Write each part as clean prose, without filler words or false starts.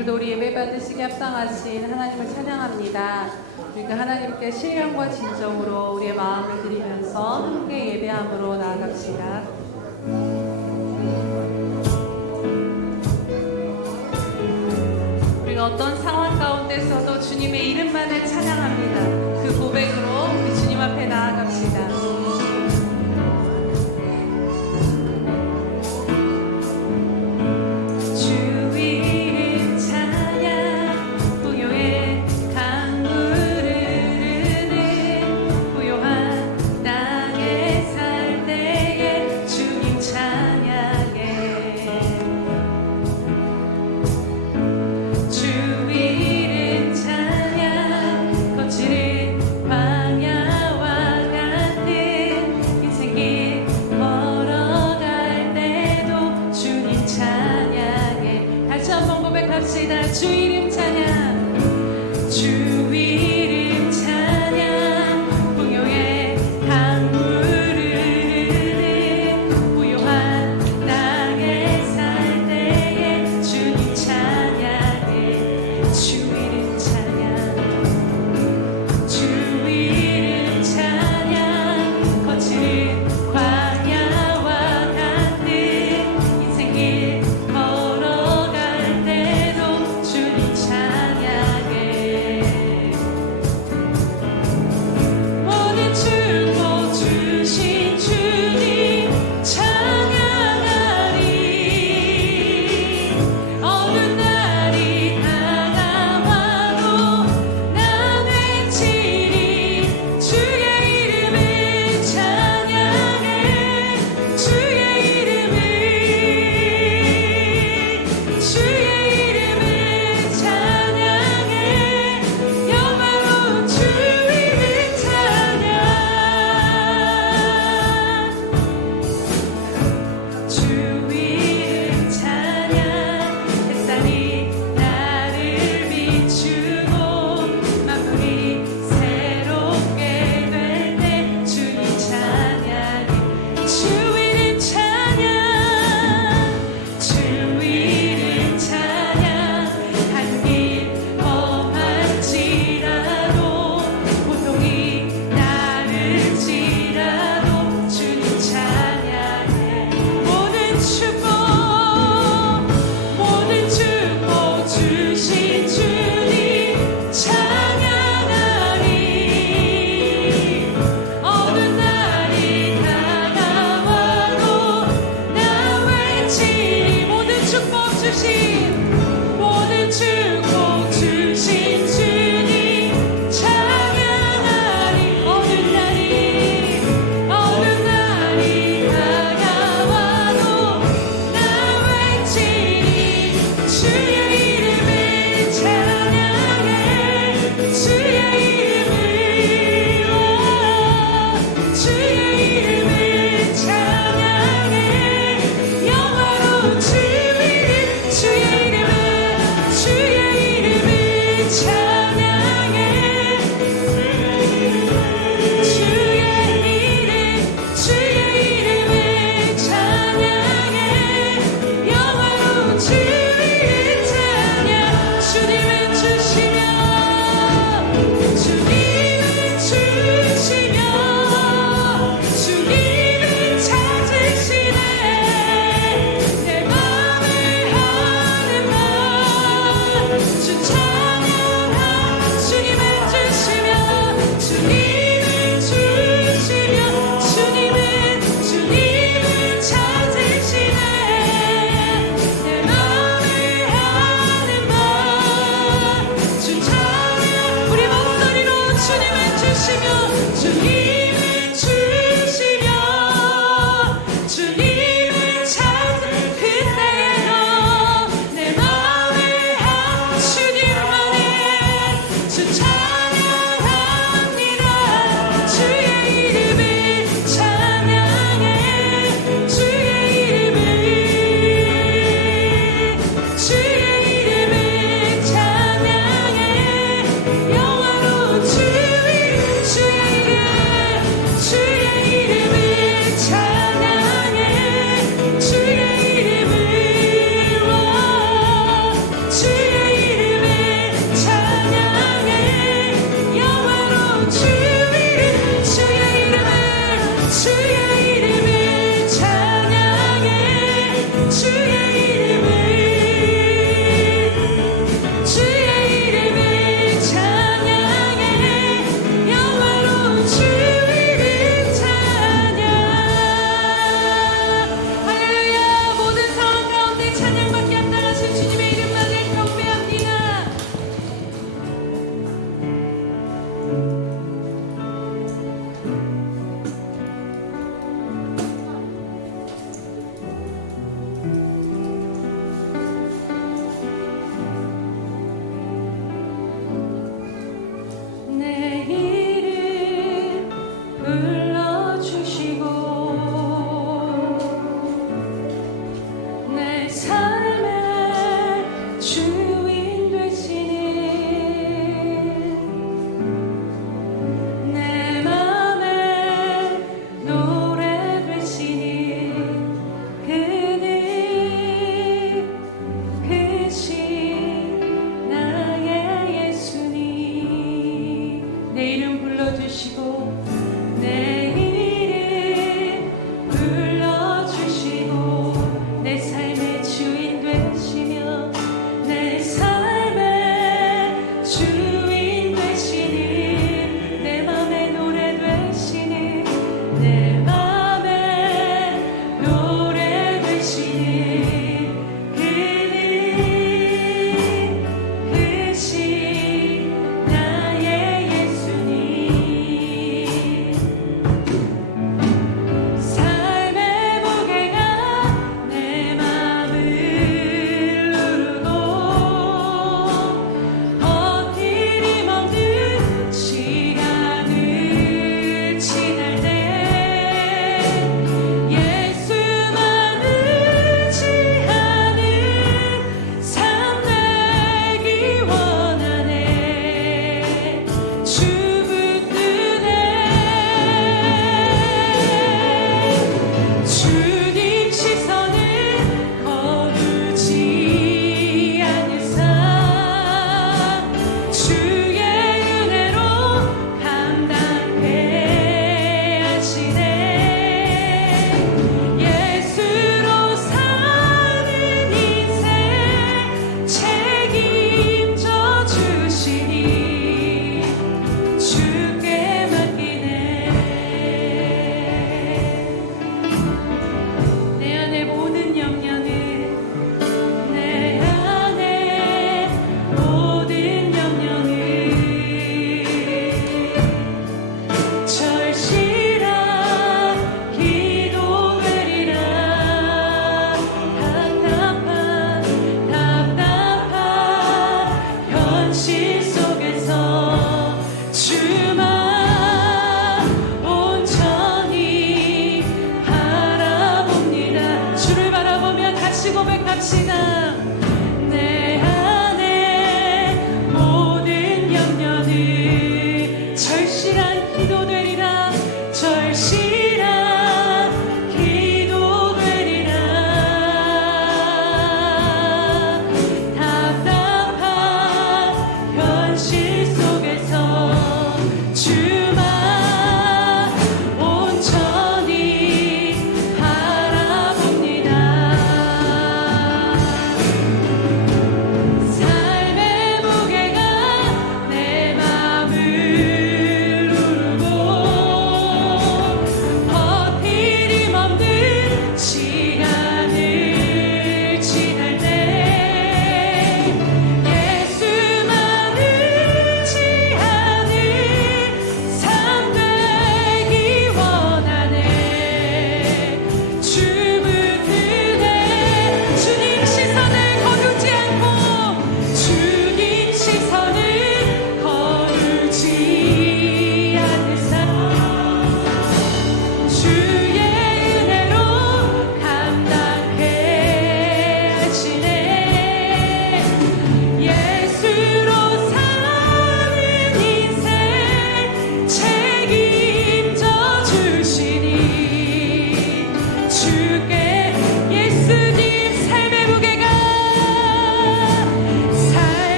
오늘도 우리 예배 받으시기 합당하신 하나님을 찬양합니다. 그러니까 하나님께 신령과 진정으로 우리의 마음을 드리면서 함께 예배함으로 나아갑시다. 우리가 어떤 상황 가운데서도 주님의 이름만을 찬양합니다. 그 고백으로 우리 주님 앞에 나아갑시다. 주 이름 찬양, 주 이름 찬양, 풍요의 강물 흐르는 부요한 땅에 살 때에 주님 찬양해. 주 이름 찬양, 주 이름 찬양, 거칠은 광야와 같은 인생길 걸어갈 때도 주님 찬양해. 모든 축복 주신 주님 찬양하리. 어두운 날이 다가와도 나 외치리. 주의 이름을 찬양해. 주의 이름을 찬양해. 영화로운 주 이름 찬양, 주 이름 찬양. 햇살이 나를 비추고 만물이 새롭게 될 때 주님 찬양해. 주 이름 찬양, 주 이름 찬양. 한 길 험할지라도 고통이 나를지라도 주님 찬양해. 모든 축복 주신 주님 찬양하리. 어두운 날이 다가와도 나 외치리. 모든 축복 주신 주님 찬양하리. 어두운 날이 다가와도 나 외치리. 주의 이름을 찬양해. 주의 이름을 찬양해. 영화로운 주 이름, 주의 이름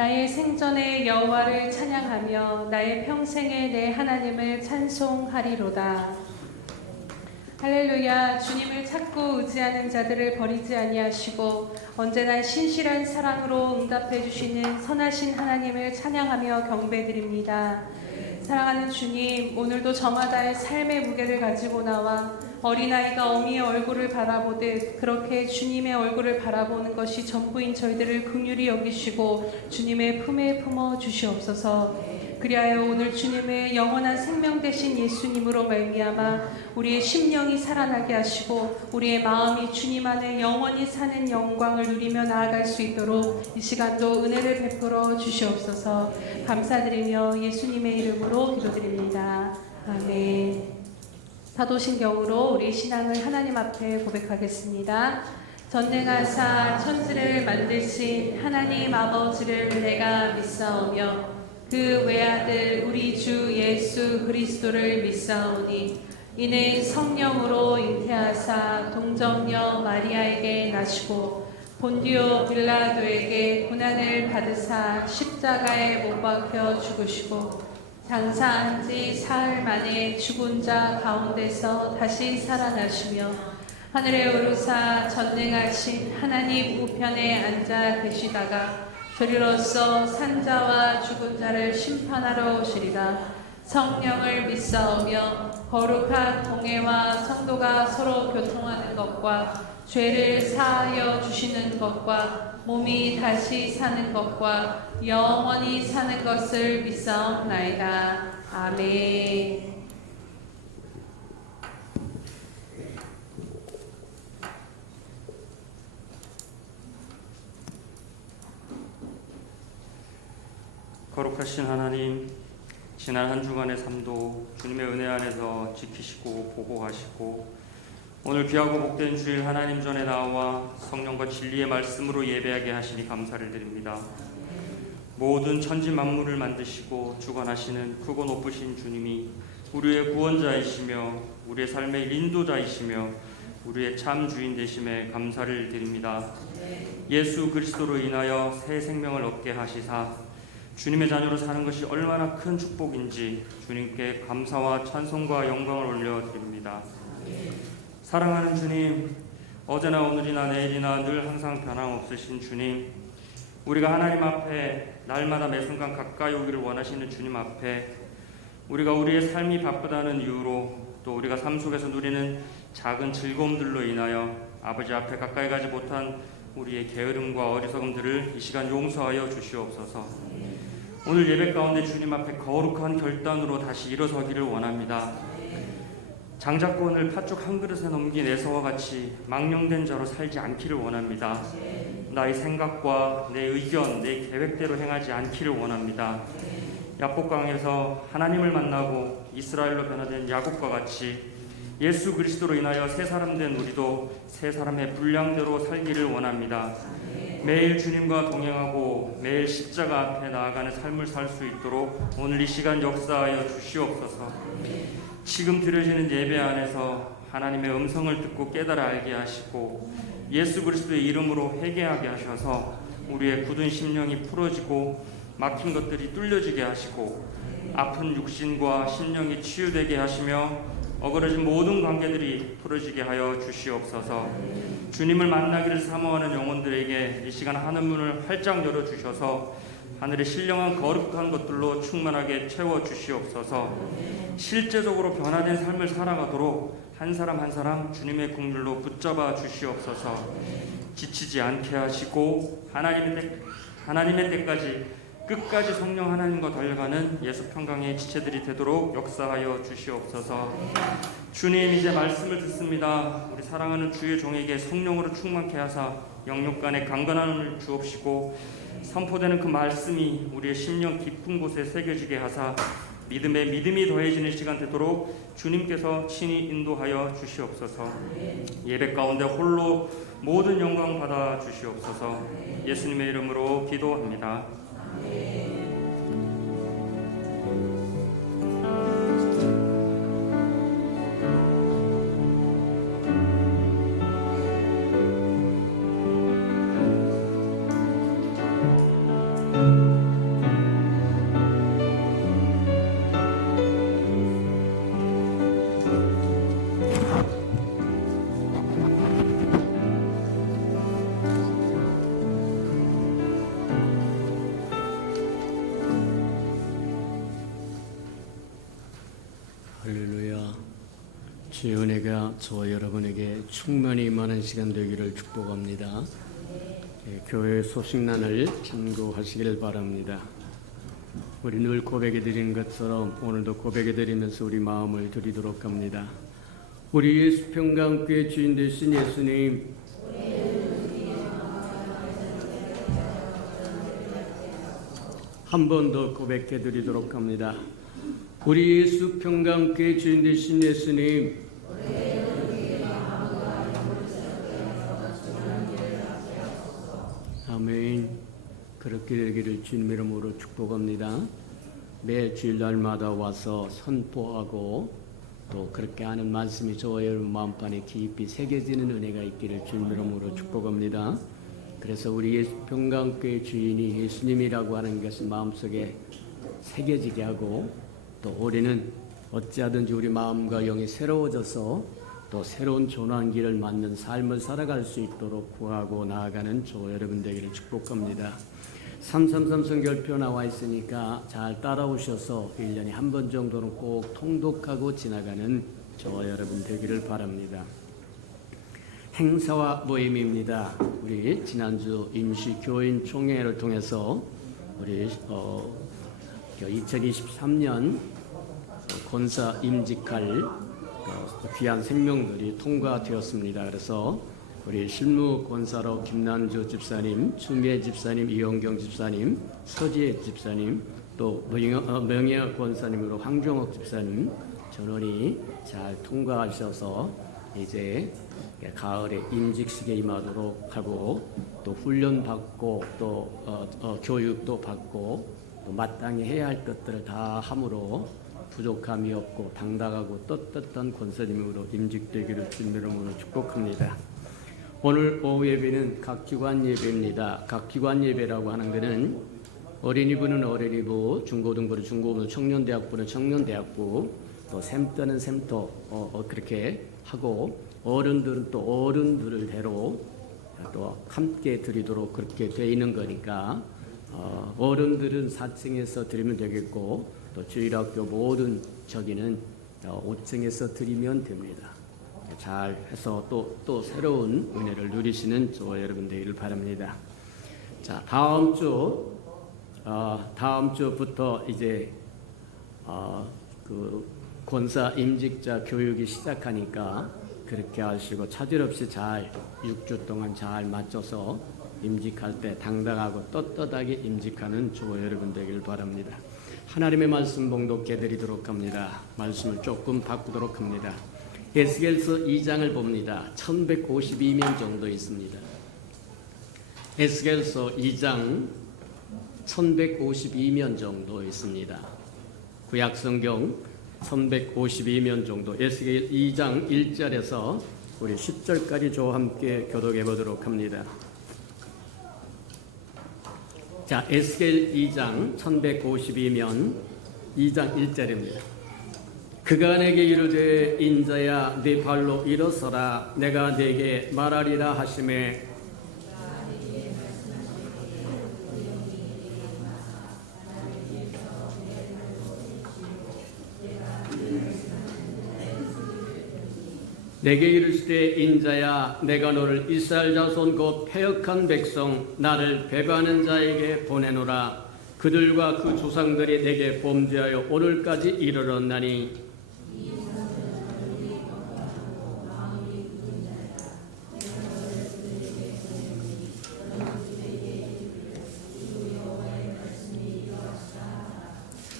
나의 생전에 여호와를 찬양하며 나의 평생에 내 하나님을 찬송하리로다. 할렐루야. 주님을 찾고 의지하는 자들을 버리지 아니하시고 언제나 신실한 사랑으로 응답해 주시는 선하신 하나님을 찬양하며 경배드립니다. 사랑하는 주님, 오늘도 저마다의 삶의 무게를 가지고 나와 어린아이가 어미의 얼굴을 바라보듯 그렇게 주님의 얼굴을 바라보는 것이 전부인 저희들을 긍휼히 여기시고 주님의 품에 품어 주시옵소서. 그리하여 오늘 주님의 영원한 생명 되신 예수님으로 말미암아 우리의 심령이 살아나게 하시고 우리의 마음이 주님 안에 영원히 사는 영광을 누리며 나아갈 수 있도록 이 시간도 은혜를 베풀어 주시옵소서. 감사드리며 예수님의 이름으로 기도드립니다. 아멘. 사도신경으로 우리 신앙을 하나님 앞에 고백하겠습니다. 전능하사 천지를 만드신 하나님 아버지를 내가 믿사오며 그 외아들 우리 주 예수 그리스도를 믿사오니 이는 성령으로 잉태하사 동정녀 마리아에게 나시고 본디오 빌라도에게 고난을 받으사 십자가에 못 박혀 죽으시고 장사한 지 사흘 만에 죽은 자 가운데서 다시 살아나시며 하늘에 오르사 전능하신 하나님 우편에 앉아 계시다가 저리로서 산자와 죽은 자를 심판하러 오시리라. 성령을 믿사오며 거룩한 공회와 성도가 서로 교통하는 것과 죄를 사하여 주시는 것과 몸이 다시 사는 것과 영원히 사는 것을 믿사옵나이다. 아멘. 거룩하신 하나님, 지난 한 주간의 삶도 주님의 은혜 안에서 지키시고 보호하시고 오늘 귀하고 복된 주일 하나님 전에 나와 성령과 진리의 말씀으로 예배하게 하시니 감사를 드립니다. 모든 천지 만물을 만드시고 주관하시는 크고 높으신 주님이 우리의 구원자이시며 우리의 삶의 인도자이시며 우리의 참 주인 되심에 감사를 드립니다. 예수 그리스도로 인하여 새 생명을 얻게 하시사 주님의 자녀로 사는 것이 얼마나 큰 축복인지 주님께 감사와 찬송과 영광을 올려드립니다. 사랑하는 주님, 어제나 오늘이나 내일이나 늘 항상 변함없으신 주님, 우리가 하나님 앞에 날마다 매 순간 가까이 오기를 원하시는 주님 앞에 우리가 우리의 삶이 바쁘다는 이유로 또 우리가 삶 속에서 누리는 작은 즐거움들로 인하여 아버지 앞에 가까이 가지 못한 우리의 게으름과 어리석음들을 이 시간 용서하여 주시옵소서. 오늘 예배 가운데 주님 앞에 거룩한 결단으로 다시 일어서기를 원합니다. 장자권을 팥죽 한 그릇에 넘긴 에서와 같이 망령된 자로 살지 않기를 원합니다. 나의 생각과 내 의견, 내 계획대로 행하지 않기를 원합니다. 야복강에서 하나님을 만나고 이스라엘로 변화된 야곱과 같이 예수 그리스도로 인하여 새 사람 된 우리도 새 사람의 분량대로 살기를 원합니다. 매일 주님과 동행하고 매일 십자가 앞에 나아가는 삶을 살 수 있도록 오늘 이 시간 역사하여 주시옵소서. 지금 드려지는 예배 안에서 하나님의 음성을 듣고 깨달아 알게 하시고 예수 그리스도의 이름으로 회개하게 하셔서 우리의 굳은 심령이 풀어지고 막힌 것들이 뚫려지게 하시고 아픈 육신과 심령이 치유되게 하시며 어그러진 모든 관계들이 풀어지게 하여 주시옵소서. 주님을 만나기를 사모하는 영혼들에게 이 시간 하늘문을 활짝 열어주셔서 하늘의 신령한 거룩한 것들로 충만하게 채워주시옵소서. 실제적으로 변화된 삶을 살아가도록 한 사람 한 사람 주님의 국률로 붙잡아 주시옵소서. 지치지 않게 하시고 하나님의 때까지 끝까지 성령 하나님과 달려가는 예수 평강의 지체들이 되도록 역사하여 주시옵소서. 주님, 이제 말씀을 듣습니다. 우리 사랑하는 주의 종에게 성령으로 충만케 하사 영육간에 강건함을 주옵시고 선포되는 그 말씀이 우리의 심령 깊은 곳에 새겨지게 하사 믿음에 믿음이 더해지는 시간 되도록 주님께서 친히 인도하여 주시옵소서. 예배 가운데 홀로 모든 영광 받아 주시옵소서. 예수님의 이름으로 기도합니다. 아멘. 주의 은혜가 저와 여러분에게 충만히 임하는 시간 되기를 축복합니다. 교회 소식란을 참고하시길 바랍니다. 우리 늘 고백해 드리는 것처럼 오늘도 고백해 드리면서 우리 마음을 드리도록 합니다. 우리 예수 평강교회 주인 되신 예수님, 한 번 더 고백해 드리도록 합니다. 우리 예수 평강교회 주인 되신 예수님, 아멘. 그렇게 되기를 주님 이름으로 축복합니다. 매 주일날마다 와서 선포하고 또 그렇게 하는 말씀이 저와 여러분 마음판에 깊이 새겨지는 은혜가 있기를 주님 이름으로 축복합니다. 그래서 우리 예수 평강교회 주인이 예수님이라고 하는 것을 마음속에 새겨지게 하고 또 우리는 어찌하든지 우리 마음과 영이 새로워져서 또 새로운 전환기를 맞는 삶을 살아갈 수 있도록 구하고 나아가는 저와 여러분 되기를 축복합니다. 333 성결표 나와 있으니까 잘 따라오셔서 1년에 한 번 정도는 꼭 통독하고 지나가는 저와 여러분 되기를 바랍니다. 행사와 모임입니다. 우리 지난주 임시 교인 총회를 통해서 우리 2023년 권사 임직할 귀한 생명들이 통과되었습니다. 그래서 우리 실무 권사로 김난주 집사님, 추미애 집사님, 이영경 집사님, 서지혜 집사님, 또 명예 권사님으로 황종옥 집사님 전원이 잘 통과하셔서 이제 가을에 임직식에 임하도록 하고 또 훈련 받고 또 교육도 받고 또 마땅히 해야 할 것들을 다 함으로 부족함이 없고 당당하고 떳떳한 권사님으로 임직되기를 주님 이름으로 축복합니다. 오늘 오후 예배는 각 기관 예배입니다. 각 기관 예배라고 하는 것은 어린이부는 어린이부, 중고등부는 중고등부, 청년대학부는 청년대학부, 또 샘터는 샘터 그렇게 하고 어른들은 또 어른들을 대로 또 함께 드리도록 그렇게 되어 있는 거니까 어른들은 4층에서 드리면 되겠고 또 주일학교 모든 저기는 5층에서 드리면 됩니다. 잘 해서 또 새로운 은혜를 누리시는 저와 여러분 되기를 바랍니다. 자, 다음 주부터 이제 그 권사 임직자 교육이 시작하니까 그렇게 하시고 차질 없이 잘 6주 동안 잘 맞춰서 임직할 때 당당하고 떳떳하게 임직하는 저와 여러분 되기를 바랍니다. 하나님의 말씀 봉독해 드리도록 합니다. 말씀을 조금 바꾸도록 합니다. 에스겔서 2장을 봅니다. 1152면 정도 있습니다. 에스겔서 2장 1152면 정도 있습니다. 구약성경 1152면 정도, 에스겔 2장 1절에서 우리 10절까지 저와 함께 교독해 보도록 합니다. 자, 에스겔 2장 1152면 2장 1절입니다. 그가 내게 이르되 인자야 네 발로 일어서라 내가 네게 말하리라 하시매 내게 이르시되 인자야 내가 너를 이스라엘 자손 곧 패역한 백성 나를 배반하는 자에게 보내노라. 그들과 그 조상들이 내게 범죄하여 오늘까지 이르렀나니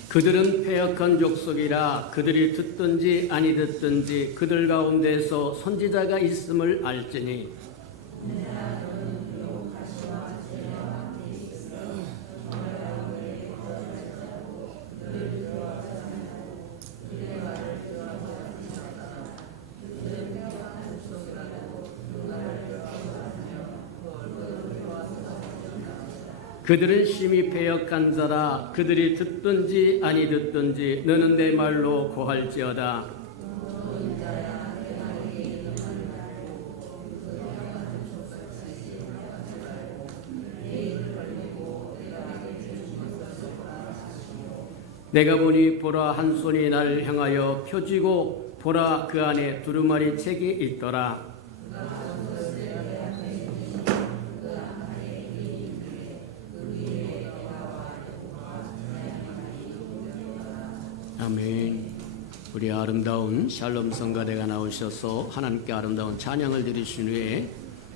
그들은 패역한 족속이라 그들이 듣든지 아니 듣든지 그들 가운데서 선지자가 있음을 알지니 그들은 심히 패역한 자라 그들이 듣든지 아니 듣든지 너는 내 말로 고할지어다. 내가 보니 보라 한 손이 나를 향하여 펴지고 보라 그 안에 두루마리 책이 있더라. 아멘. 우리 아름다운 샬롬 성가대가 나오셔서 하나님께 아름다운 찬양을 드리신 후에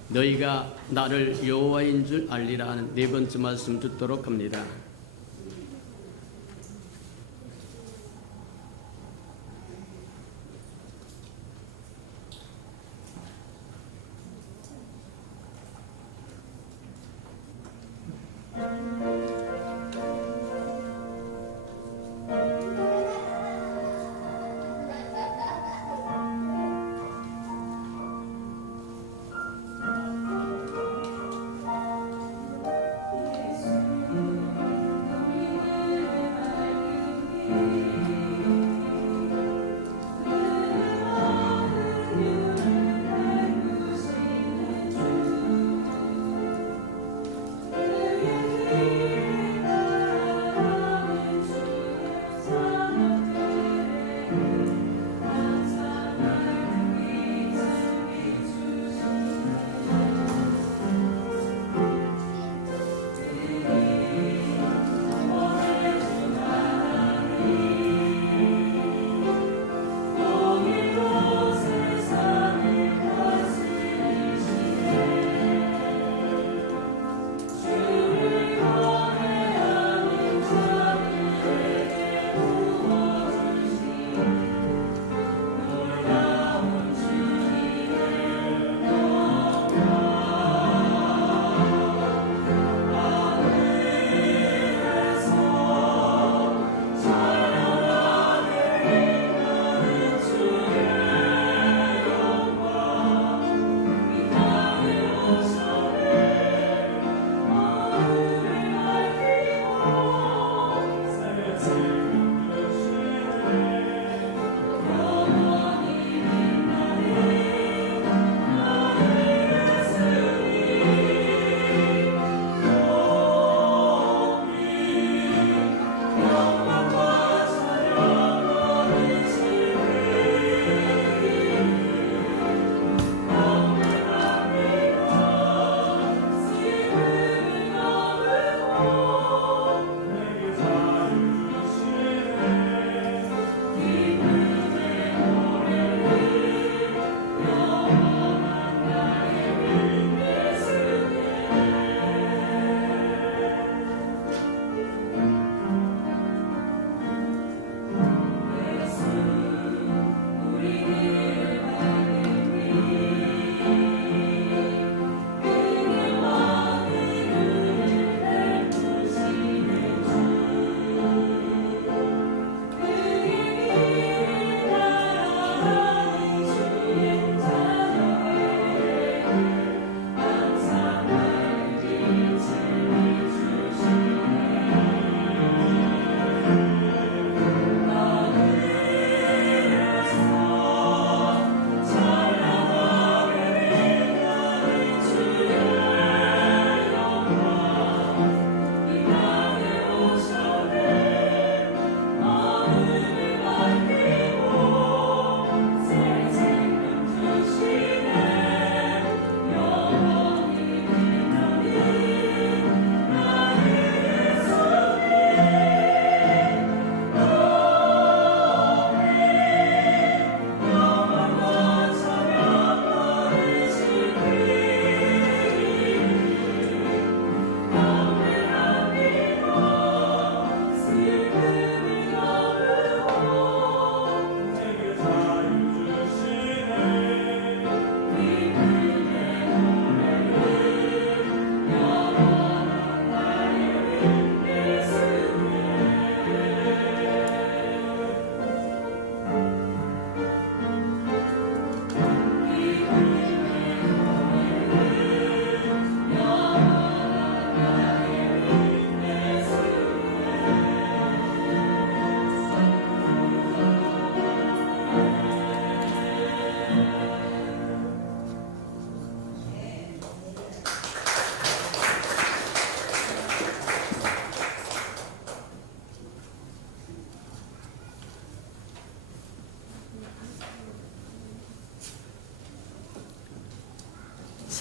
너희가 나를 여호와인 줄 알리라 하는 네 번째 말씀 듣도록 합니다.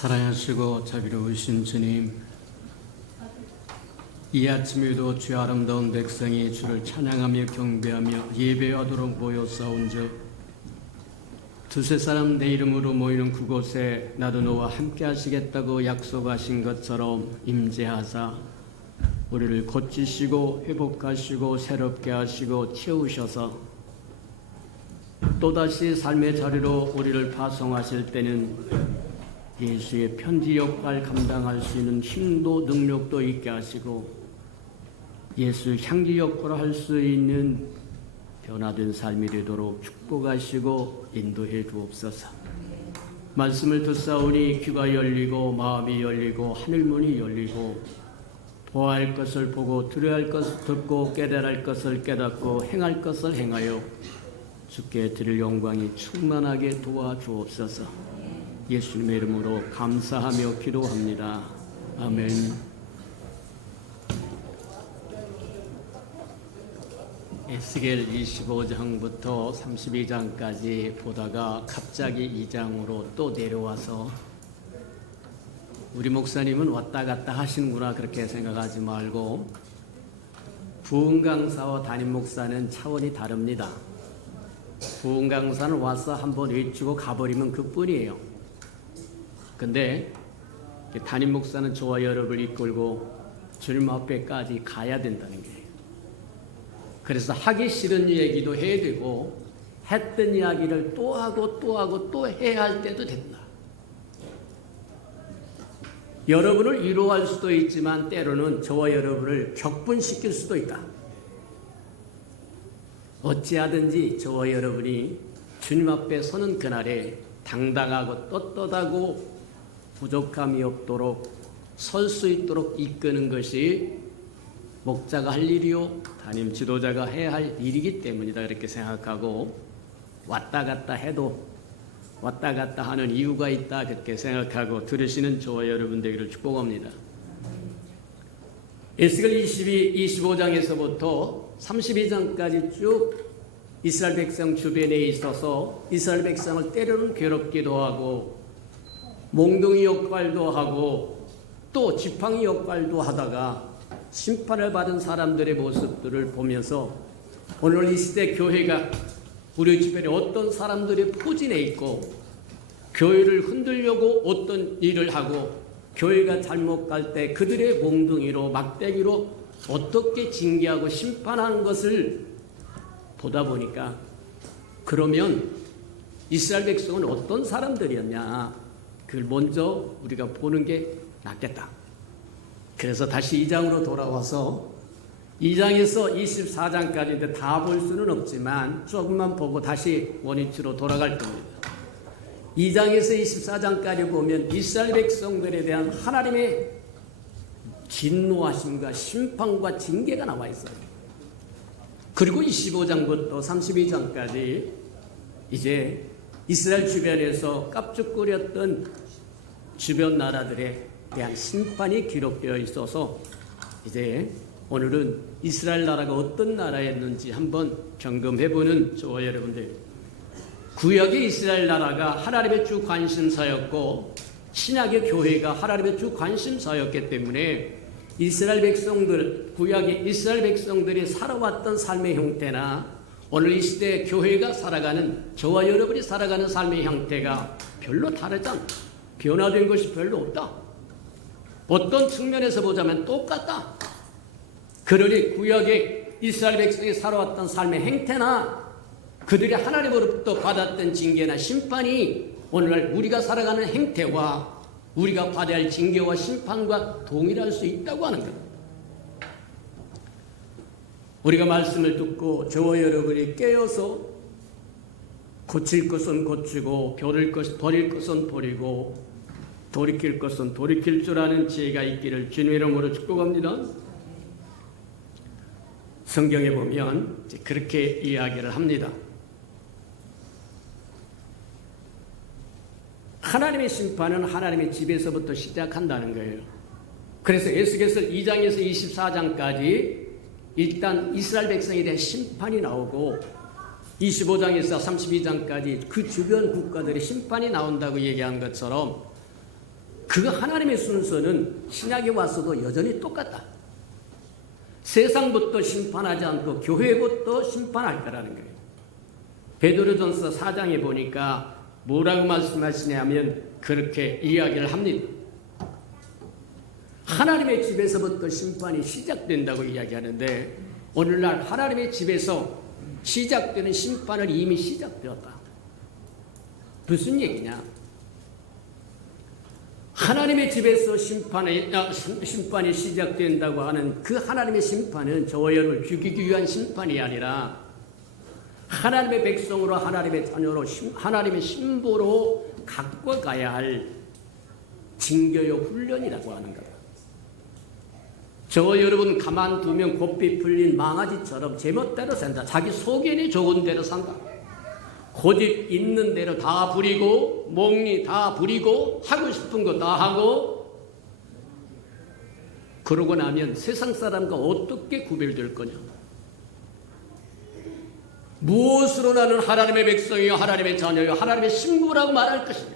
사랑하시고 자비로우신 주님, 이 아침에도 주 아름다운 백성이 주를 찬양하며 경배하며 예배하도록 모여싸운즉 두세 사람 내 이름으로 모이는 그곳에 나도 너와 함께 하시겠다고 약속하신 것처럼 임재하사 우리를 고치시고 회복하시고 새롭게 하시고 채우셔서 또다시 삶의 자리로 우리를 파송하실 때는 예수의 편지 역할 감당할 수 있는 힘도 능력도 있게 하시고 예수 향기 역할을 할 수 있는 변화된 삶이 되도록 축복하시고 인도해 주옵소서. 말씀을 듣사오니 귀가 열리고 마음이 열리고 하늘문이 열리고 보아야 할 것을 보고 들어야 할 것을 듣고 깨달아야 할 것을 깨닫고 행할 것을 행하여 주께 드릴 영광이 충만하게 도와주옵소서. 예수님의 이름으로 감사하며 기도합니다. 아멘. 에스겔 25장부터 32장까지 보다가 갑자기 2장으로 또 내려와서 우리 목사님은 왔다 갔다 하시는구나 그렇게 생각하지 말고 부흥 강사와 담임 목사는 차원이 다릅니다. 부흥 강사는 와서 한번 외치고 가버리면 그뿐이에요. 근데 담임 목사는 저와 여러분을 이끌고 주님 앞에까지 가야 된다는 거예요. 그래서 하기 싫은 얘기도 해야 되고 했던 이야기를 또 하고 또 하고 또 해야 할 때도 된다. 여러분을 위로할 수도 있지만 때로는 저와 여러분을 격분시킬 수도 있다. 어찌하든지 저와 여러분이 주님 앞에 서는 그날에 당당하고 떳떳하고 부족함이 없도록 설 수 있도록 이끄는 것이 목자가 할 일이요 담임 지도자가 해야 할 일이기 때문이다 그렇게 생각하고 왔다 갔다 해도 왔다 갔다 하는 이유가 있다 그렇게 생각하고 들으시는 저와 여러분 되기를 축복합니다. 에스겔 25장에서부터 32장까지 쭉 이스라엘 백성 주변에 있어서 이스라엘 백성을 때로는 괴롭기도 하고 몽둥이 역할도 하고 또 지팡이 역할도 하다가 심판을 받은 사람들의 모습들을 보면서 오늘 이 시대 교회가 우리 주변에 어떤 사람들이 포진해 있고 교회를 흔들려고 어떤 일을 하고 교회가 잘못 갈 때 그들의 몽둥이로 막대기로 어떻게 징계하고 심판하는 것을 보다 보니까 그러면 이스라엘 백성은 어떤 사람들이었냐 그걸 먼저 우리가 보는 게 낫겠다. 그래서 다시 2장으로 돌아와서 2장에서 24장까지인데 다 볼 수는 없지만 조금만 보고 다시 원위치로 돌아갈 겁니다. 2장에서 24장까지 보면 이스라엘 백성들에 대한 하나님의 진노하심과 심판과 징계가 나와 있어요. 그리고 25장부터 32장까지 이제 이스라엘 주변에서 깝죽거렸던 주변 나라들에 대한 심판이 기록되어 있어서 이제 오늘은 이스라엘 나라가 어떤 나라였는지 한번 점검해보는 저와 여러분들, 구약의 이스라엘 나라가 하나님의 주 관심사였고 신약의 교회가 하나님의 주 관심사였기 때문에 이스라엘 백성들, 구약의 이스라엘 백성들이 살아왔던 삶의 형태나 오늘 이 시대 교회가 살아가는, 저와 여러분이 살아가는 삶의 형태가 별로 다르지 않다. 변화된 것이 별로 없다. 어떤 측면에서 보자면 똑같다. 그러니 구약의 이스라엘 백성이 살아왔던 삶의 행태나 그들이 하나님으로부터 받았던 징계나 심판이 오늘날 우리가 살아가는 행태와 우리가 받아야 할 징계와 심판과 동일할 수 있다고 하는 것. 우리가 말씀을 듣고 저와 여러분이 깨어서 고칠 것은 고치고 버릴 것은 버리고 돌이킬 것은 돌이킬 줄 아는 지혜가 있기를 주님의 이름으로 축복합니다. 성경에 보면 그렇게 이야기를 합니다. 하나님의 심판은 하나님의 집에서부터 시작한다는 거예요. 그래서 에스겔서 2장에서 24장까지 일단 이스라엘 백성에 대한 심판이 나오고 25장에서 32장까지 그 주변 국가들의 심판이 나온다고 얘기한 것처럼 그 하나님의 순서는 신약에 와서도 여전히 똑같다. 세상부터 심판하지 않고 교회부터 심판할 거라는 거예요. 베드로전서 4장에 보니까 뭐라고 말씀하시냐면 그렇게 이야기를 합니다. 하나님의 집에서부터 심판이 시작된다고 이야기하는데 오늘날 하나님의 집에서 시작되는 심판은 이미 시작되었다. 무슨 얘기냐? 하나님의 집에서 심판이 시작된다고 하는 그 하나님의 심판은 저와 여러분을 죽이기 위한 심판이 아니라 하나님의 백성으로 하나님의 자녀로 하나님의 신부로 갖고 가야 할 징계요 훈련이라고 하는 거다. 저와 여러분 가만두면 고삐 풀린 망아지처럼 제멋대로 산다. 자기 속견이 좋은 대로 산다. 고집 있는 대로 다 부리고 몽리 다 부리고 하고 싶은 거 다 하고 그러고 나면 세상 사람과 어떻게 구별될 거냐? 무엇으로 나는 하나님의 백성이요 하나님의 자녀요 하나님의 신부라고 말할 것이냐?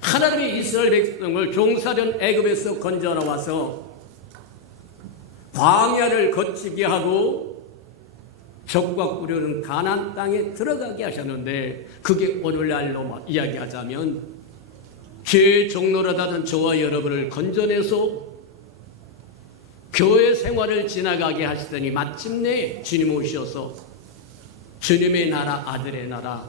하나님의 이스라엘 백성을 종살이던 애굽에서 건져 나와서 광야를 거치게 하고 적과 꾸려는 가나안 땅에 들어가게 하셨는데 그게 오늘날로 이야기하자면 죄의 종로라다는 저와 여러분을 건져내서 교회 생활을 지나가게 하시더니 마침내 주님 오셔서 주님의 나라 아들의 나라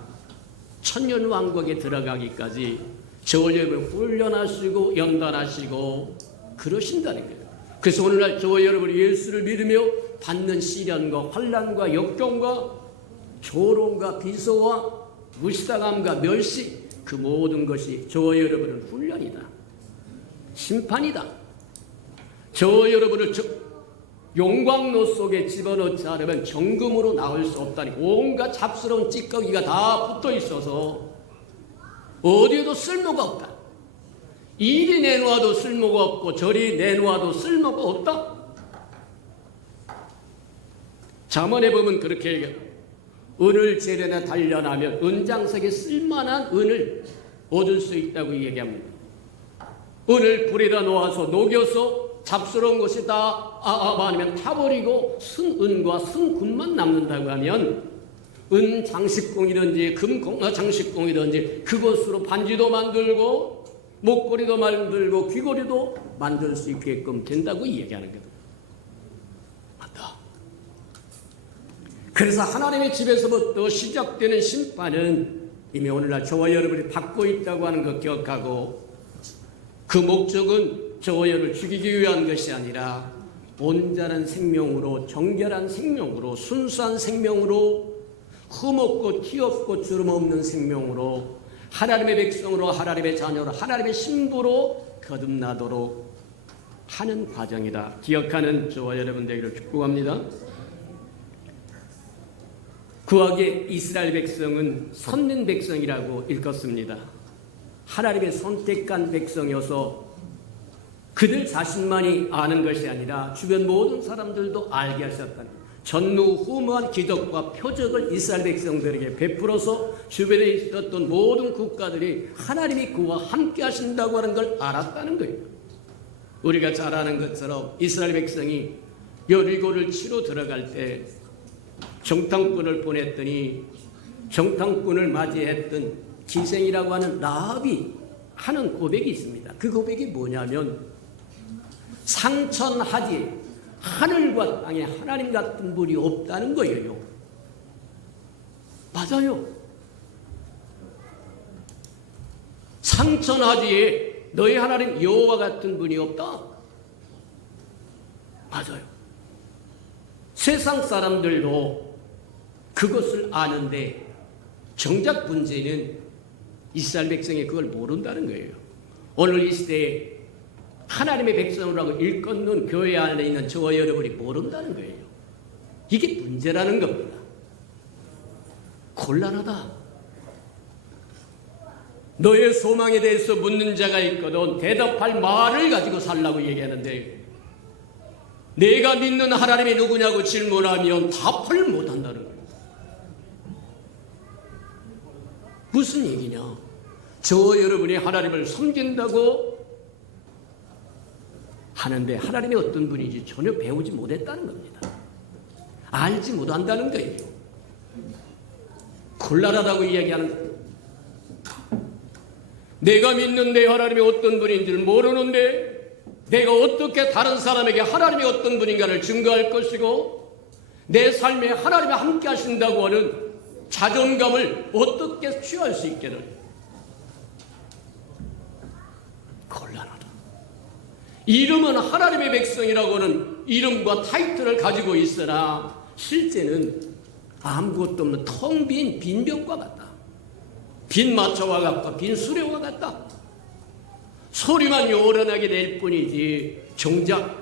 천년왕국에 들어가기까지 저와 여러분을 훈련하시고 연단하시고 그러신다는 거예요. 그래서 오늘날 저와 여러분이 예수를 믿으며 받는 시련과 환난과 역경과 조롱과 비소와 무시당함과 멸시 그 모든 것이 저와 여러분은 훈련이다. 심판이다. 저와 여러분을 용광로 속에 집어넣지 않으면 정금으로 나올 수 없다니 온갖 잡스러운 찌꺼기가 다 붙어 있어서 어디에도 쓸모가 없다. 이리 내놓아도 쓸모가 없고 저리 내놓아도 쓸모가 없다. 잠언에 보면 그렇게 얘기해요. 은을 재련에 단련하면 은장석에 쓸만한 은을 얻을 수 있다고 얘기합니다. 은을 불에다 놓아서 녹여서 잡스러운 것이 다 아니면 타버리고 순은과 순금만 남는다고 하면 은 장식공이든지 금 장식공이든지 그것으로 반지도 만들고 목걸이도 만들고 귀걸이도 만들 수 있게끔 된다고 얘기하는 거다. 맞다. 그래서 하나님의 집에서부터 시작되는 심판은 이미 오늘날 저와 여러분이 받고 있다고 하는 것 기억하고 그 목적은 저와 여러분을 죽이기 위한 것이 아니라 온전한 생명으로 정결한 생명으로 순수한 생명으로 흠없고 티없고 주름 없는 생명으로 하나님의 백성으로 하나님의 자녀로 하나님의 신부로 거듭나도록 하는 과정이다. 기억하는 저와 여러분 되기를 축복합니다. 구약의 이스라엘 백성은 선민 백성이라고 읽었습니다. 하나님의 선택한 백성이어서 그들 자신만이 아는 것이 아니라 주변 모든 사람들도 알게 하셨다는 전무후무한 기적과 표적을 이스라엘 백성들에게 베풀어서 주변에 있었던 모든 국가들이 하나님이 그와 함께 하신다고 하는 걸 알았다는 거예요. 우리가 잘 아는 것처럼 이스라엘 백성이 여리고를 치러 들어갈 때 정탐꾼을 보냈더니 정탐꾼을 맞이했던 기생이라고 하는 라합이 하는 고백이 있습니다. 그 고백이 뭐냐면 상천하지 하늘과 땅에 하나님 같은 분이 없다는 거예요. 맞아요. 상천하지에 너희 하나님 여호와 같은 분이 없다. 맞아요. 세상 사람들도 그것을 아는데 정작 문제는 이스라엘 백성이 그걸 모른다는 거예요. 오늘 이 시대에 하나님의 백성이라고 일컫는 교회 안에 있는 저와 여러분이 모른다는 거예요. 이게 문제라는 겁니다. 곤란하다. 너의 소망에 대해서 묻는 자가 있거든 대답할 말을 가지고 살라고 얘기하는데 내가 믿는 하나님이 누구냐고 질문하면 답을 못한다는 거예요. 무슨 얘기냐? 저와 여러분이 하나님을 섬긴다고 하는데 하나님이 어떤 분인지 전혀 배우지 못했다는 겁니다. 알지 못한다는 거예요. 곤란하다고 이야기하는 거예요. 내가 믿는 내 하나님이 어떤 분인지를 모르는데 내가 어떻게 다른 사람에게 하나님이 어떤 분인가를 증거할 것이고 내 삶에 하나님이 함께 하신다고 하는 자존감을 어떻게 취할 수 있겠느냐. 곤란하다. 이름은 하나님의 백성이라고 하는 이름과 타이틀을 가지고 있으나 실제는 아무것도 없는 텅 빈 빈병과 같다. 빈 마차와 같다. 빈 수레와 같다. 소리만 요란하게 낼 뿐이지 정작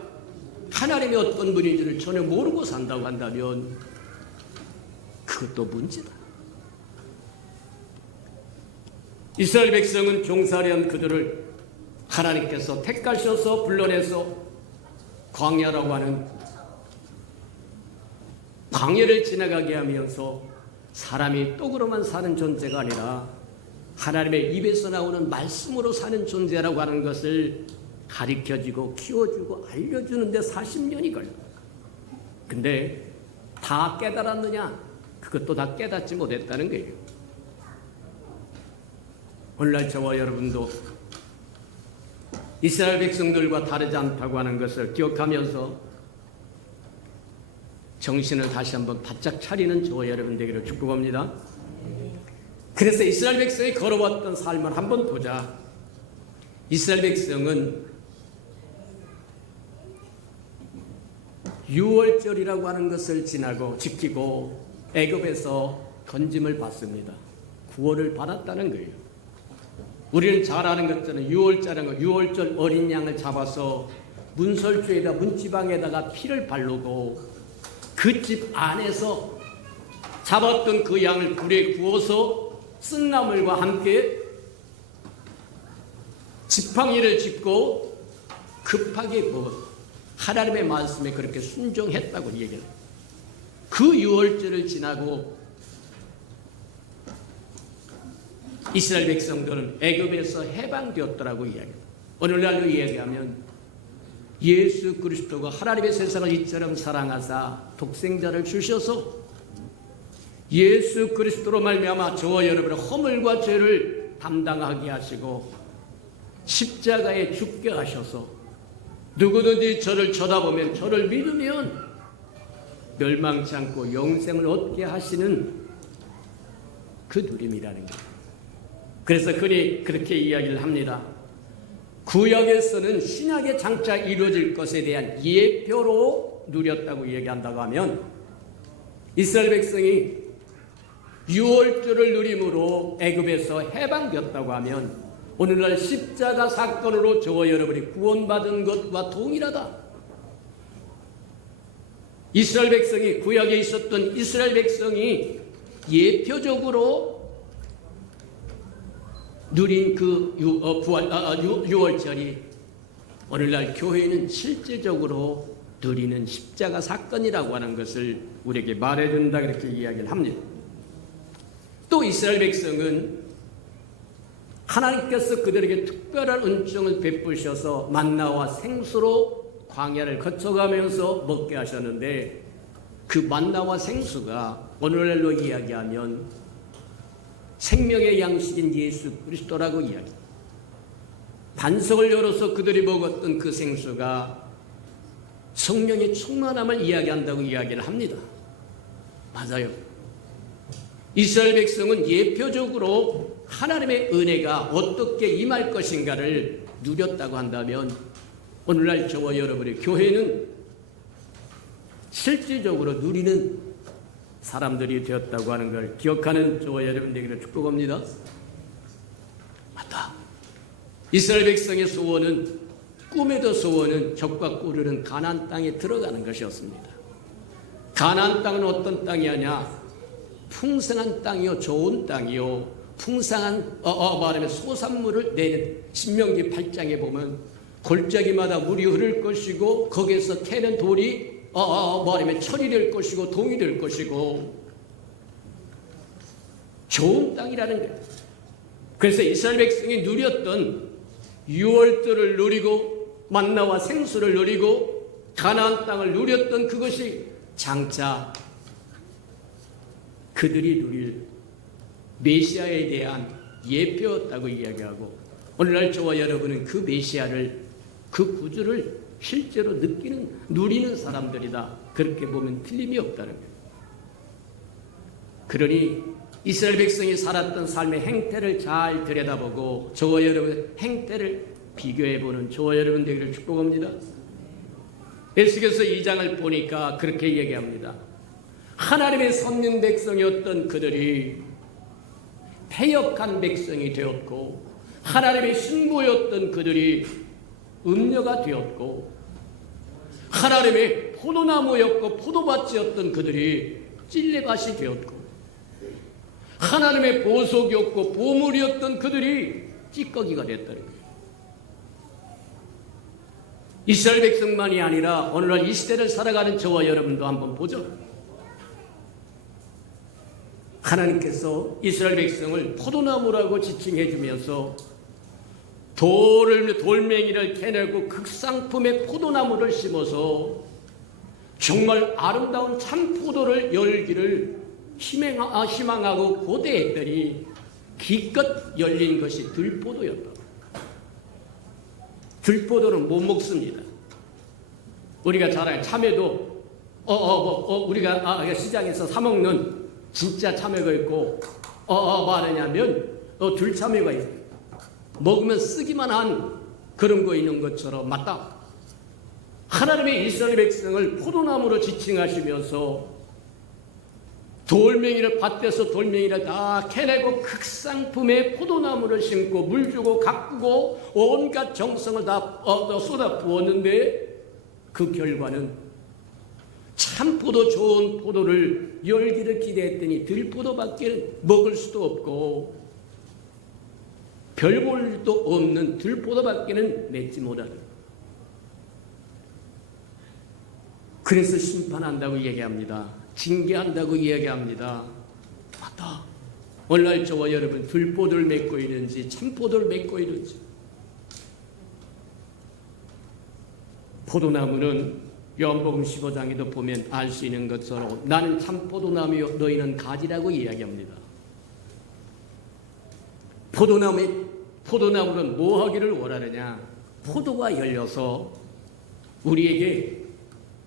하나님이 어떤 분인지를 전혀 모르고 산다고 한다면 그것도 문제다. 이스라엘 백성은 종살이한 그들을 하나님께서 택하셔서 불러내서 광야라고 하는 광야를 지나가게 하면서 사람이 떡으로만 사는 존재가 아니라 하나님의 입에서 나오는 말씀으로 사는 존재라고 하는 것을 가르쳐주고 키워주고 알려주는데 40년이 걸려. 근데 다 깨달았느냐? 그것도 다 깨닫지 못했다는 거예요. 오늘날 저와 여러분도 이스라엘 백성들과 다르지 않다고 하는 것을 기억하면서 정신을 다시 한번 바짝 차리는 저와 여러분 되기를 축복합니다. 그래서 이스라엘 백성이 걸어왔던 삶을 한번 보자. 이스라엘 백성은 유월절이라고 하는 것을 지키고 애굽에서 건짐을 받습니다. 구원을 받았다는 거예요. 우리는 잘 아는 것처럼 유월절 어린 양을 잡아서 문설주에다 문지방에다가 피를 바르고 그 집 안에서 잡았던 그 양을 불에 구워서 쓴나물과 함께 지팡이를 짚고 급하게 하나님의 말씀에 그렇게 순종했다고 얘기해요. 그 유월절을 지나고 이스라엘 백성들은 애굽에서 해방되었더라고 이야기해요. 오늘날로 이야기하면 예수 그리스도가 하나님의 세상을 이처럼 사랑하사 독생자를 주셔서 예수 그리스도로 말미암아 저와 여러분의 허물과 죄를 담당하게 하시고 십자가에 죽게 하셔서 누구든지 저를 쳐다보면 저를 믿으면 멸망치 않고 영생을 얻게 하시는 그 누림이라는 거예요. 그래서 그리 그렇게 이야기를 합니다. 구약에서는 신약의 장차 이루어질 것에 대한 예표로 누렸다고 얘기한다고 하면 이스라엘 백성이 유월절을 누림으로 애굽에서 해방되었다고 하면 오늘날 십자가 사건으로 저와 여러분이 구원받은 것과 동일하다. 이스라엘 백성이 구약에 있었던 이스라엘 백성이 예표적으로 누린 그 유월절이 오늘날 교회는 실제적으로 누리는 십자가 사건이라고 하는 것을 우리에게 말해준다 그렇게 이야기를 합니다. 또 이스라엘 백성은 하나님께서 그들에게 특별한 은총을 베푸셔서 만나와 생수로 광야를 거쳐가면서 먹게 하셨는데 그 만나와 생수가 오늘날로 이야기하면 생명의 양식인 예수 그리스도라고 이야기합니다. 반석을 열어서 그들이 먹었던 그 생수가 성령의 충만함을 이야기한다고 이야기를 합니다. 맞아요. 이스라엘 백성은 예표적으로 하나님의 은혜가 어떻게 임할 것인가를 누렸다고 한다면 오늘날 저와 여러분의 교회는 실질적으로 누리는 사람들이 되었다고 하는 걸 기억하는 저와 여러분 되기를 축복합니다. 맞다. 이스라엘 백성의 소원은 꿈에도 소원은 적과 꿀르는 가나안 땅에 들어가는 것이었습니다. 가나안 땅은 어떤 땅이 아냐? 풍성한 땅이요, 좋은 땅이요, 풍성한 말하면 소산물을 내는 신명기 8장에 보면 골짜기마다 물이 흐를 것이고 거기에서 캐는 돌이 말하면 철이 될 것이고 동이 될 것이고 좋은 땅이라는 거예요. 그래서 이스라엘 백성이 누렸던 유월절을 누리고 만나와 생수를 누리고 가나안 땅을 누렸던 그것이 장차 그들이 누릴 메시아에 대한 예표였다고 이야기하고, 오늘날 저와 여러분은 그 메시아를, 그 구주를 실제로 누리는 사람들이다. 그렇게 보면 틀림이 없다는 거예요. 그러니 이스라엘 백성이 살았던 삶의 행태를 잘 들여다보고 저와 여러분의 행태를 비교해보는 저와 여러분 되기를 축복합니다. 에스겔서 2장을 보니까 그렇게 얘기합니다. 하나님의 선민 백성이었던 그들이 패역한 백성이 되었고, 하나님의 신부였던 그들이 음녀가 되었고, 하나님의 포도나무였고 포도밭이었던 그들이 찔레밭이 되었고, 하나님의 보석이었고 보물이었던 그들이 찌꺼기가 됐다는 거예요. 이스라엘 백성만이 아니라 오늘날 이 시대를 살아가는 저와 여러분도 한번 보죠. 하나님께서 이스라엘 백성을 포도나무라고 지칭해 주면서 돌멩이를 캐내고 극상품의 포도나무를 심어서 정말 아름다운 참포도를 열기를 희망하고 고대했더니 기껏 열린 것이 들포도였다. 들포도는 못 먹습니다. 우리가 잘 알아요. 참외도 우리가 시장에서 사 먹는 진짜 참외가 있고 뭐 하느냐면 들참외가 있어요. 먹으면 쓰기만 한 그런 거 있는 것처럼 맞다. 하나님의 이스라엘 백성을 포도나무로 지칭하시면서 돌멩이를 밭에서 돌멩이를 다 캐내고 극상품의 포도나무를 심고 물 주고 가꾸고 온갖 정성을 다 쏟아 부었는데 그 결과는 참포도 좋은 포도를 열기를 기대했더니 들포도밖에 먹을 수도 없고 별볼일도 없는 들포도밖에는 맺지 못하는. 그래서 심판한다고 얘기합니다. 징계한다고 이야기합니다. 맞다. 오늘날 저와 여러분 들포도를 맺고 있는지 참포도를 맺고 있는지. 포도나무는 요한복음 15장에도 보면 알 수 있는 것처럼 나는 참포도나무요 너희는 가지라고 이야기합니다. 포도나무는 뭐 하기를 원하느냐? 포도가 열려서 우리에게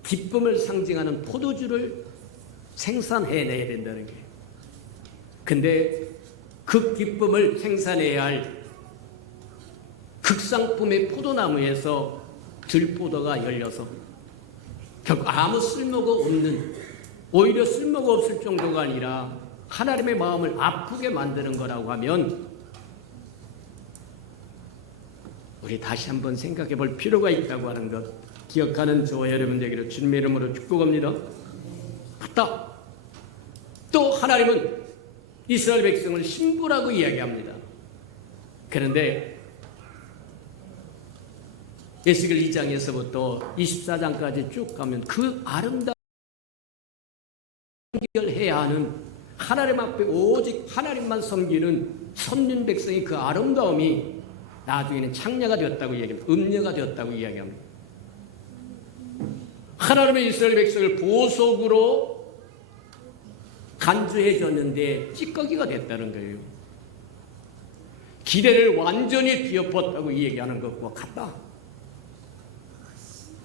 기쁨을 상징하는 포도주를 생산해내야 된다는 거예요. 근데 그 기쁨을 생산해야 할 극상품의 포도나무에서 들포도가 열려서 결국 아무 쓸모가 없는, 오히려 쓸모가 없을 정도가 아니라 하나님의 마음을 아프게 만드는 거라고 하면 우리 다시 한번 생각해 볼 필요가 있다고 하는 것 기억하는 저와 여러분 되기를 주님의 이름으로 축복합니다. 맞다. 또 하나님은 이스라엘 백성을 신부라고 이야기합니다. 그런데 에스겔 2장에서부터 24장까지 쭉 가면 그 아름다운 연결해야 하는 하나님 앞에 오직 하나님만 섬기는 선민 백성의 그 아름다움이 나중에는 창녀가 되었다고 이야기합니다. 음녀가 되었다고 이야기합니다. 하나님의 이스라엘 백성을 보석으로 간주해 줬는데 찌꺼기가 됐다는 거예요. 기대를 완전히 뒤엎었다고 얘기하는 것과 같다.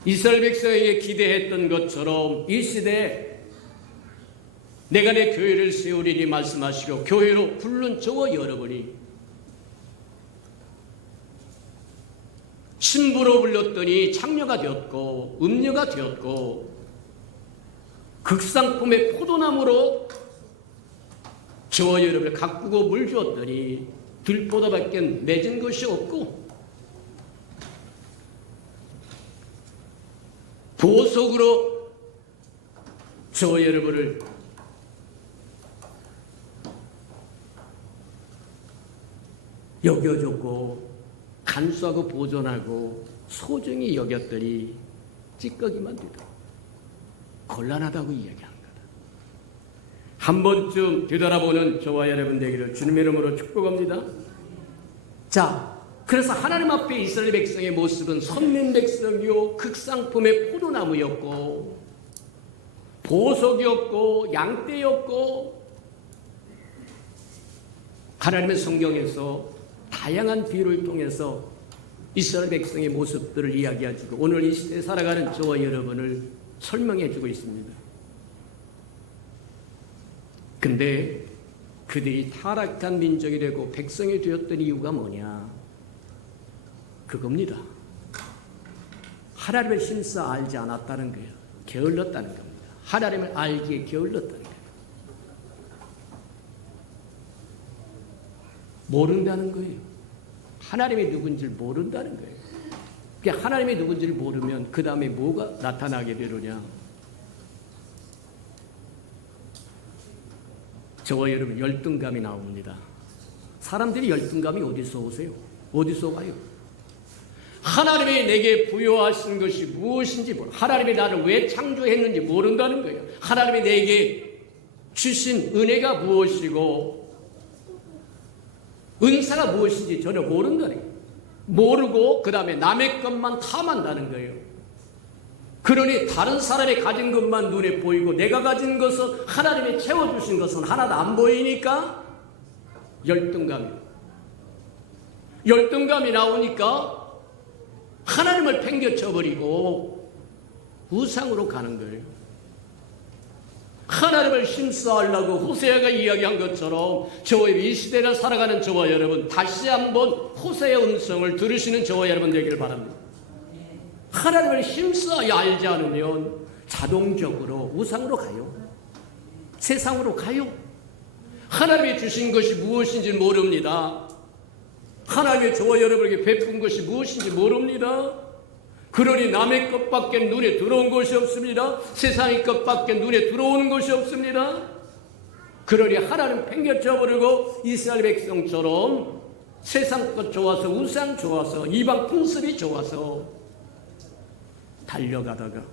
이스라엘 백성에게 기대했던 것처럼 이 시대에 내가 내 교회를 세우리니 말씀하시고 교회로 부른 저와 여러분이 신부로 불렸더니 창녀가 되었고 음녀가 되었고 극상품의 포도나무로 저와 여러분을 가꾸고 물 주었더니 들보다밖에 맺은 것이 없고 보석으로 저와 여러분을 여겨줬고 간수하고 보존하고 소중히 여겼더니 찌꺼기만 되더라. 곤란하다고 이야기하는 거다. 한 번쯤 되돌아보는 저와 여러분 되기를 주님의 이름으로 축복합니다. 자, 그래서 하나님 앞에 이스라엘 백성의 모습은 선민 백성이요 극상품의 포도나무였고 보석이었고 양떼였고, 하나님의 성경에서 다양한 비유를 통해서 이스라엘 백성의 모습들을 이야기해주고 오늘 이 시대에 살아가는 저와 여러분을 설명해주고 있습니다. 근데 그들이 타락한 민족이 되고 백성이 되었던 이유가 뭐냐? 그겁니다. 하나님을 힘써 알지 않았다는 거예요. 게을렀다는 겁니다. 하나님을 알기에 게을렀다는 거예요. 모른다는 거예요. 하나님이 누군지를 모른다는 거예요. 그러니까 하나님이 누군지를 모르면 그 다음에 뭐가 나타나게 되느냐? 저와 여러분 열등감이 나옵니다. 사람들이 열등감이 어디서 오세요? 어디서 와요? 하나님이 내게 부여하신 것이 무엇인지 모르, 하나님이 나를 왜 창조했는지 모른다는 거예요. 하나님이 내게 주신 은혜가 무엇이고 은사가 무엇인지 전혀 모른다는 거예요. 모르고 그 다음에 남의 것만 탐한다는 거예요. 그러니 다른 사람이 가진 것만 눈에 보이고 내가 가진 것은, 하나님이 채워주신 것은 하나도 안 보이니까 열등감이 나오니까 하나님을 팽개쳐버리고 우상으로 가는 거예요. 하나님을 힘써하려고 호세아가 이야기한 것처럼 저와 이 시대를 살아가는 저와 여러분, 다시 한번 호세아의 음성을 들으시는 저와 여러분 되기를 바랍니다. 하나님을 힘써야 알지 않으면 자동적으로 우상으로 가요. 세상으로 가요. 하나님이 주신 것이 무엇인지 모릅니다. 하나님의 저와 여러분에게 베푼 것이 무엇인지 모릅니다. 그러니 남의 것밖에 눈에 들어온 것이 없습니다. 세상의 것밖에 눈에 들어오는 것이 없습니다. 그러니 하나님 팽개쳐버리고 이스라엘 백성처럼 세상 것 좋아서, 우상 좋아서, 이방 풍습이 좋아서 달려가다가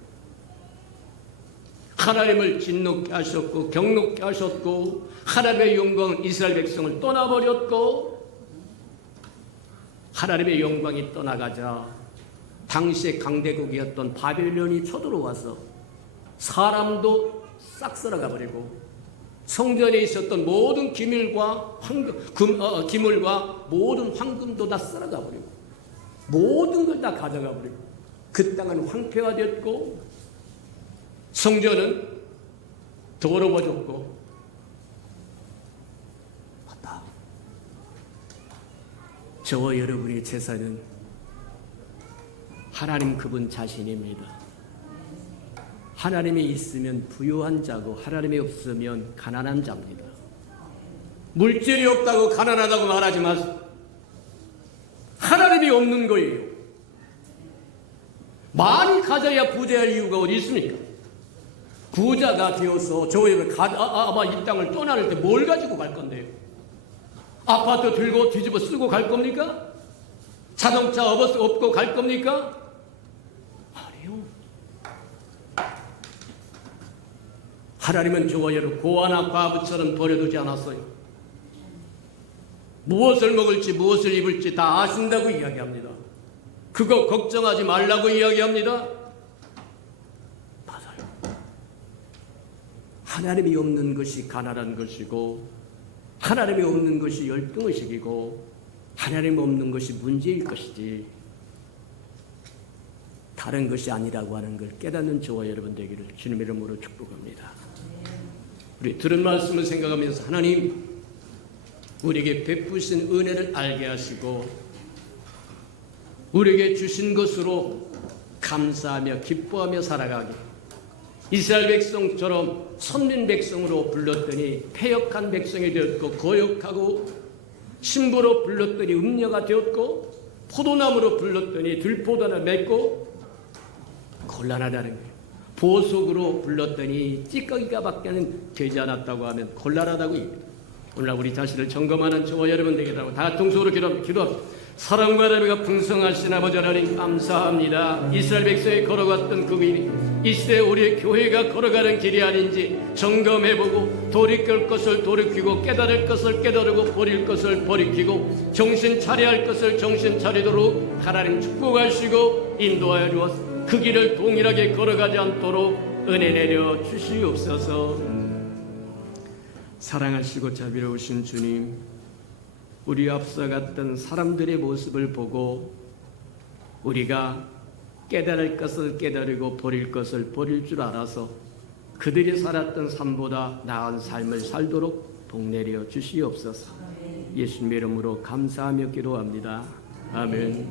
하나님을 진노케 하셨고 경노케 하셨고 하나님의 영광은 이스라엘 백성을 떠나버렸고, 하나님의 영광이 떠나가자 당시의 강대국이었던 바벨론이 쳐들어와서 사람도 싹 쓸어가 버리고 성전에 있었던 모든 기물과 기물과 모든 황금도 다 쓸어가 버리고 모든 걸 다 가져가 버리고 그 땅은 황폐화되었고 성전은 더러워졌고, 맞다. 저와 여러분의 제사는 하나님 그분 자신입니다. 하나님이 있으면 부유한 자고 하나님이 없으면 가난한 자입니다. 물질이 없다고 가난하다고 말하지 마세요. 하나님이 없는 거예요. 많이 가져야 부자할 이유가 어디 있습니까? 부자가 되어서 저희를 아마 이 땅을 떠나를 때 뭘 가지고 갈 건데요? 아파트 들고 뒤집어 쓰고 갈 겁니까? 자동차 업고 갈 겁니까? 아니요. 하나님은 저와 여러분 고아나 과부처럼 버려두지 않았어요. 무엇을 먹을지 무엇을 입을지 다 아신다고 이야기합니다. 그거 걱정하지 말라고 이야기합니다. 맞아요. 하나님이 없는 것이 가난한 것이고 하나님이 없는 것이 열등의식이고 하나님 없는 것이 문제일 것이지 다른 것이 아니라고 하는 걸 깨닫는 저와 여러분 되기를 주님의 이름으로 축복합니다. 우리 들은 말씀을 생각하면서 하나님 우리에게 베푸신 은혜를 알게 하시고 우리에게 주신 것으로 감사하며 기뻐하며 살아가게, 이스라엘 백성처럼 선민 백성으로 불렀더니 패역한 백성이 되었고 거역하고, 신부로 불렀더니 음녀가 되었고 포도나무로 불렀더니 들포도나 맺고 곤란하다는 거예요. 보석으로 불렀더니 찌꺼기가 밖에는 되지 않았다고 하면 곤란하다고 얘기해요. 오늘 우리 자신을 점검하는 저와 여러분 되겠다고 다 통속으로 기도합니다. 사랑과 자비가 풍성하신 아버지 하나님 감사합니다. 이스라엘 백성이 걸어갔던 그 길이 이 시대 우리의 교회가 걸어가는 길이 아닌지 점검해보고 돌이킬 것을 돌이키고 깨달을 것을 깨달고 버릴 것을 버리고 정신 차려야 할 것을 정신 차리도록 하나님 축복하시고 인도하여 주옵소서. 그 길을 동일하게 걸어가지 않도록 은혜 내려 주시옵소서. 사랑하시고 자비로우신 주님, 우리 앞서 갔던 사람들의 모습을 보고 우리가 깨달을 것을 깨달고 버릴 것을 버릴 줄 알아서 그들이 살았던 삶보다 나은 삶을 살도록 복내려 주시옵소서. 예수님의 이름으로 감사하며 기도합니다. 아멘.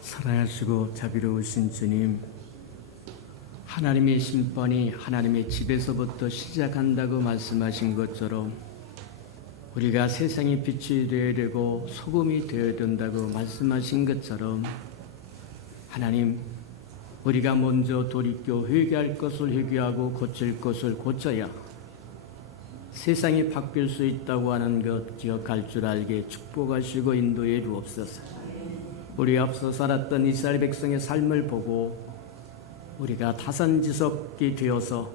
사랑하시고 자비로우신 주님, 하나님의 심판이 하나님의 집에서부터 시작한다고 말씀하신 것처럼 우리가 세상의 빛이 되어야 되고 소금이 되어야 된다고 말씀하신 것처럼 하나님, 우리가 먼저 돌이켜 회개할 것을 회개하고 고칠 것을 고쳐야 세상이 바뀔 수 있다고 하는 것 기억할 줄 알게 축복하시고 인도해 주옵소서. 우리 앞서 살았던 이스라엘 백성의 삶을 보고 우리가 타산지석이 되어서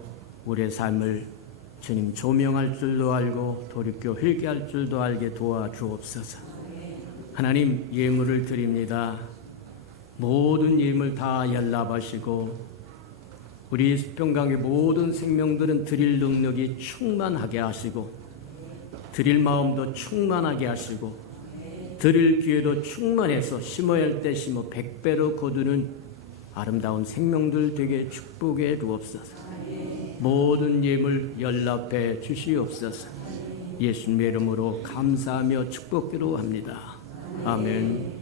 우리의 삶을 주님 조명할 줄도 알고 돌이켜 회개할 줄도 알게 도와주옵소서. 하나님, 예물을 드립니다. 모든 예물 다 연락하시고 우리 수평강의 모든 생명들은 드릴 능력이 충만하게 하시고 드릴 마음도 충만하게 하시고 드릴 기회도 충만해서 심어야 할 때 심어 100배로 거두는 아름다운 생명들 되게 축복해 주옵소서. 모든 예물 연락해 주시옵소서. 예수님의 이름으로 감사하며 축복기로 합니다. 아멘.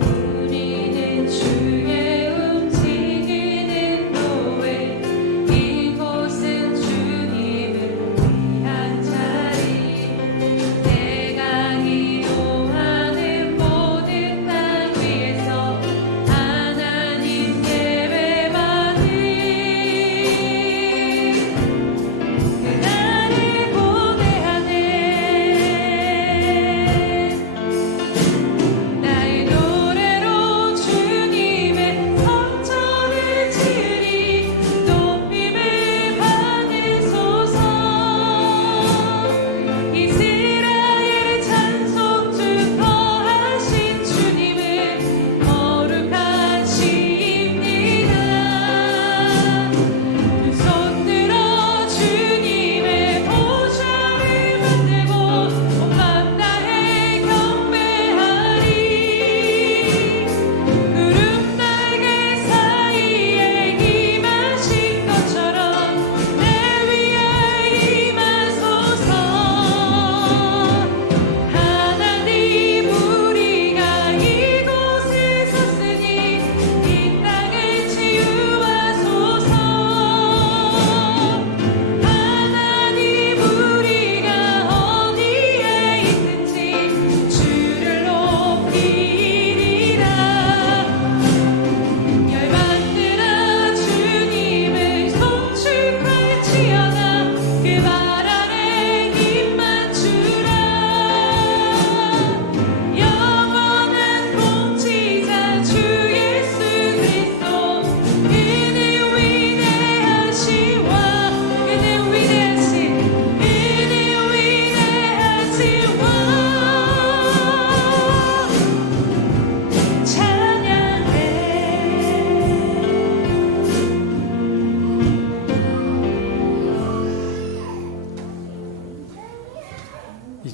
우리는 주의 움직임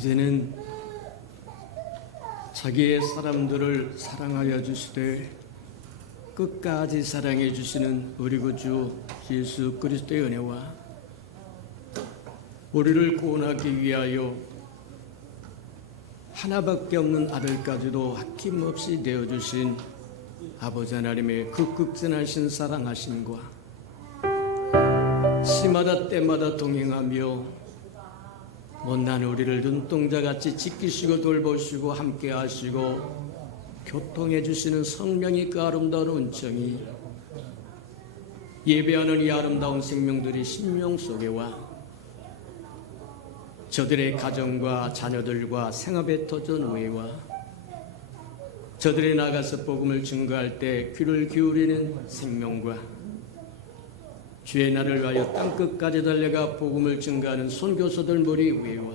이제는 자기의 사람들을 사랑하여 주시되 끝까지 사랑해 주시는 우리 구주 예수 그리스도의 은혜와 우리를 구원하기 위하여 하나밖에 없는 아들까지도 아낌없이 내어주신 아버지 하나님의 그 극진하신 사랑하심과 시마다 때마다 동행하며 못난 우리를 눈동자같이 지키시고 돌보시고 함께 하시고 교통해 주시는 성령의 그 아름다운 은총이 예배하는 이 아름다운 생명들이 심령 속에와 저들의 가정과 자녀들과 생업에 터진 우애와 저들이 나가서 복음을 증거할 때 귀를 기울이는 생명과 주의 날을 위하여 땅끝까지 달려가 복음을 증거하는 선교사들 머리 위에와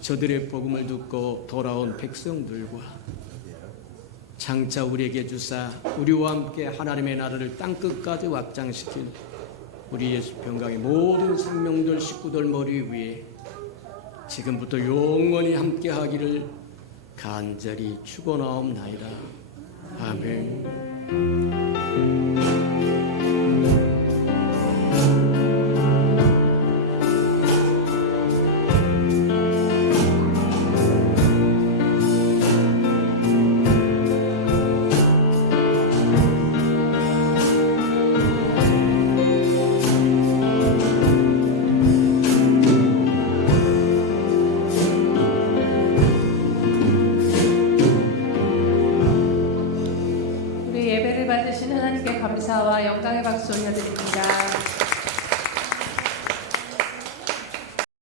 저들의 복음을 듣고 돌아온 백성들과 장차 우리에게 주사 우리와 함께 하나님의 나라를 땅끝까지 확장시킨 우리 예수 평강의 모든 생명들 식구들 머리 위에 지금부터 영원히 함께 하기를 간절히 축원하옵나이다. 아멘. 우리 예배를 받으신 하나님께 감사와 영광의 박수 올려드립니다.